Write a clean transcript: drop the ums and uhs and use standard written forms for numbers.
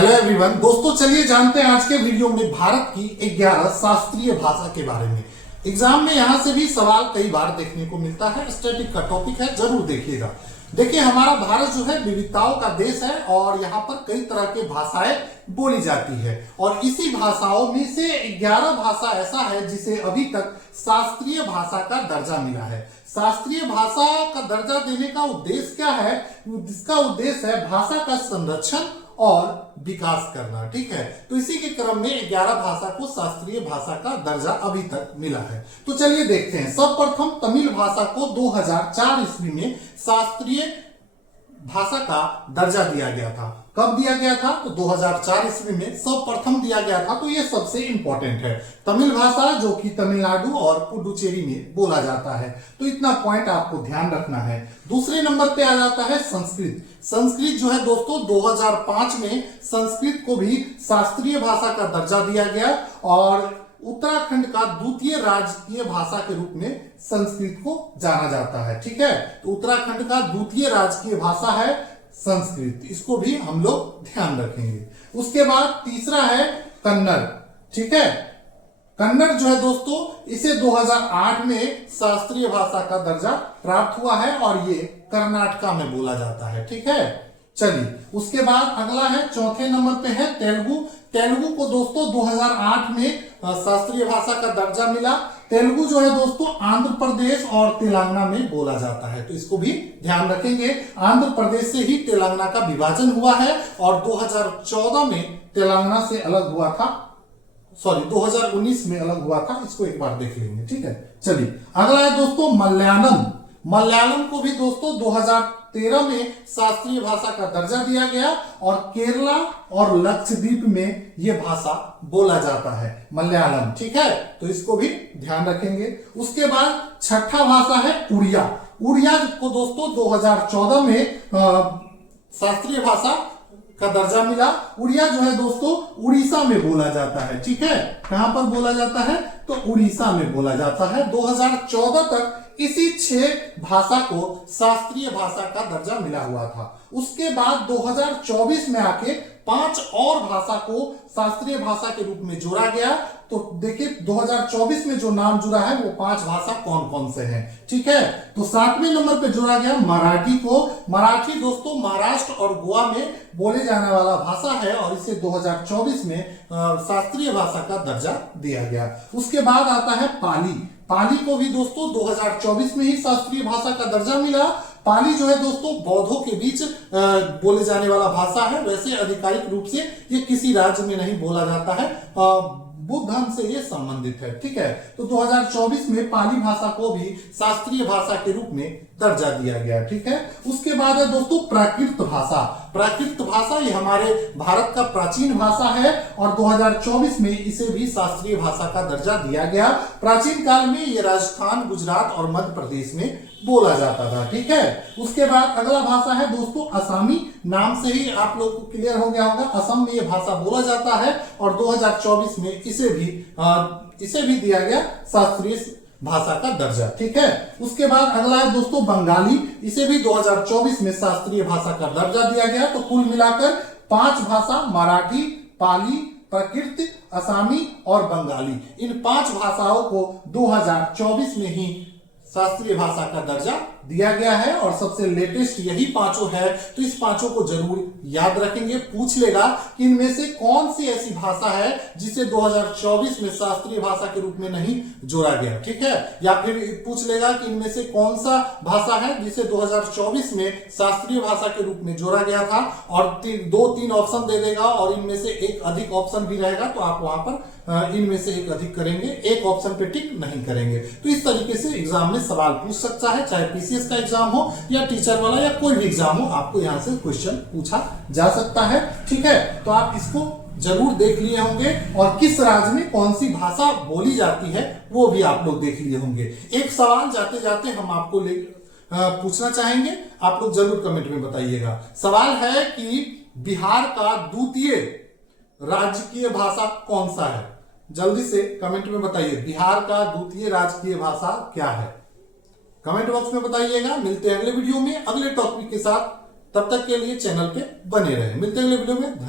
Hello everyone. दोस्तों चलिए जानते हैं आज के वीडियो में भारत की 11 शास्त्रीय भाषा के बारे में। एग्जाम में यहां से भी सवाल कई बार देखने को मिलता है, स्टैटिक का टॉपिक है, जरूर देखिएगा। देखिए हमारा भारत जो है विविधताओं का देश है और यहाँ पर कई तरह की भाषाएं बोली जाती है और इसी भाषाओं में से 11 भाषा ऐसा है जिसे अभी तक शास्त्रीय भाषा का दर्जा मिला है। शास्त्रीय भाषा का दर्जा देने का उद्देश्य क्या है? इसका उद्देश्य है भाषा का संरक्षण और विकास करना। ठीक है, तो इसी के क्रम में 11 भाषा को शास्त्रीय भाषा का दर्जा अभी तक मिला है। तो चलिए देखते हैं। सर्वप्रथम तमिल भाषा को 2004 ईस्वी में शास्त्रीय भाषा का दर्जा दिया गया था। कब दिया गया था? तो 2004 ईस्वी में सर्वप्रथम दिया गया था। तो ये सबसे इंपॉर्टेंट है। तमिल भाषा जो कि तमिलनाडु और पुडुचेरी में बोला जाता है, तो इतना पॉइंट आपको ध्यान रखना है। दूसरे नंबर पे आ जाता है संस्कृत। संस्कृत जो है दोस्तों 2005 में संस्कृत को भी शास्त्रीय भाषा का दर्जा दिया गया और उत्तराखंड का द्वितीय राजकीय भाषा के रूप में संस्कृत को जाना जाता है। ठीक है, तो उत्तराखंड का द्वितीय राजकीय भाषा है संस्कृत, इसको भी हम लोग ध्यान रखेंगे। उसके बाद तीसरा है कन्नड़। ठीक है, कन्नड़ जो है दोस्तों इसे 2008 में शास्त्रीय भाषा का दर्जा प्राप्त हुआ है और ये कर्नाटका में बोला जाता है। ठीक है, चलिए उसके बाद अगला है, चौथे नंबर पे है तेलुगु। तेलुगु को दोस्तों 2008 में शास्त्रीय भाषा का दर्जा मिला। तेलुगु जो है दोस्तों आंध्र प्रदेश और तेलंगाना में बोला जाता है, तो इसको भी ध्यान रखेंगे। आंध्र प्रदेश से ही तेलंगाना का विभाजन हुआ है और 2014 में तेलंगाना से अलग हुआ था, 2019 में अलग हुआ था। इसको एक बार देख लेंगे। ठीक है, चलिए अगला है दोस्तों मलयालम। मलयालम को भी दोस्तों 2013 में शास्त्रीय भाषा का दर्जा दिया गया और केरला और लक्षद्वीप में यह भाषा बोला जाता है मलयालम। ठीक है, तो इसको भी ध्यान रखेंगे। उसके बाद छठा भाषा है उड़िया। उड़िया को दोस्तों 2014 में शास्त्रीय भाषा का दर्जा मिला। उड़िया जो है दोस्तों उड़ीसा में बोला जाता है। ठीक है, कहां पर बोला जाता है? तो उड़ीसा में बोला जाता है। 2014 तक इसी 6 भाषा को शास्त्रीय भाषा का दर्जा मिला हुआ था। उसके बाद 2024 में आके 5 और भाषा को शास्त्रीय भाषा के रूप में जोड़ा गया। तो देखिए 2024 में जो नाम जुड़ा है वो 5 भाषा कौन कौन से हैं। ठीक है, तो 7वें नंबर पे जोड़ा गया मराठी को। मराठी दोस्तों महाराष्ट्र और गोवा में बोले जाने वाला भाषा है और इसे 2024 में शास्त्रीय भाषा का दर्जा दिया गया। उसके बाद आता है पाली। पाली को भी दोस्तों 2024 में ही शास्त्रीय भाषा का दर्जा मिला। पाली जो है दोस्तों बौद्धों के बीच बोले जाने वाला भाषा है। वैसे आधिकारिक रूप से ये किसी राज्य में नहीं बोला जाता है, बुद्ध धर्म से ये संबंधित है। ठीक है, तो 2024 में पाली भाषा को भी शास्त्रीय भाषा के रूप में दर्जा दिया गया। ठीक है, उसके बाद है दोस्तों प्राकृत भाषा। प्राकृत भाषा ये हमारे भारत का प्राचीन भाषा है और 2024 में इसे भी शास्त्रीय भाषा का दर्जा दिया गया। प्राचीन काल में ये राजस्थान, गुजरात और मध्य प्रदेश में बोला जाता था। ठीक है, उसके बाद अगला भाषा है दोस्तों असमी। नाम से ही आप लोग को क्लियर हो गया होगा, असम में ये भाषा बोला जाता है और 2024 में इसे भी दिया गया शास्त्रीय भाषा का दर्जा। ठीक है, उसके बाद अगला है दोस्तों बंगाली। इसे भी 2024 में शास्त्रीय भाषा का दर्जा दिया गया। तो कुल मिलाकर 5 भाषा मराठी, पाली, प्राकृत, असामी और बंगाली, इन 5 भाषाओं को 2024 में ही शास्त्रीय भाषा का दर्जा दिया गया है और सबसे लेटेस्ट यही 5 है। तो इस 5 को जरूर याद रखेंगे। पूछ लेगा कि इनमें से कौन सी ऐसी भाषा है जिसे 2024 में शास्त्रीय भाषा के रूप में नहीं जोड़ा गया। ठीक है, या फिर पूछ लेगा कि इनमें से कौन सा भाषा है जिसे 2024 में शास्त्रीय भाषा के रूप में जोड़ा गया था और 2-3 ऑप्शन दे देगा और इनमें से एक अधिक ऑप्शन भी रहेगा। तो आप वहां पर इनमें से एक अधिक करेंगे, एक ऑप्शन पे टिक नहीं करेंगे। तो इस तरीके से एग्जाम में सवाल पूछ सकता है, चाहे पीसीएस का एग्जाम हो या टीचर वाला या कोई भी एग्जाम हो, आपको यहां से क्वेश्चन पूछा जा सकता है। ठीक है, तो आप इसको जरूर देख लिए होंगे और किस राज्य में कौन सी भाषा बोली जाती है वो भी आप लोग देख लिए होंगे। एक सवाल जाते जाते हम आपको पूछना चाहेंगे, आप लोग जरूर कमेंट में बताइएगा। सवाल है कि बिहार का द्वितीय राजकीय भाषा कौन सा है? जल्दी से कमेंट में बताइए, बिहार का द्वितीय राजकीय भाषा क्या है? कमेंट बॉक्स में बताइएगा। मिलते हैं अगले वीडियो में अगले टॉपिक के साथ, तब तक के लिए चैनल पे बने रहे। मिलते हैं अगले वीडियो में।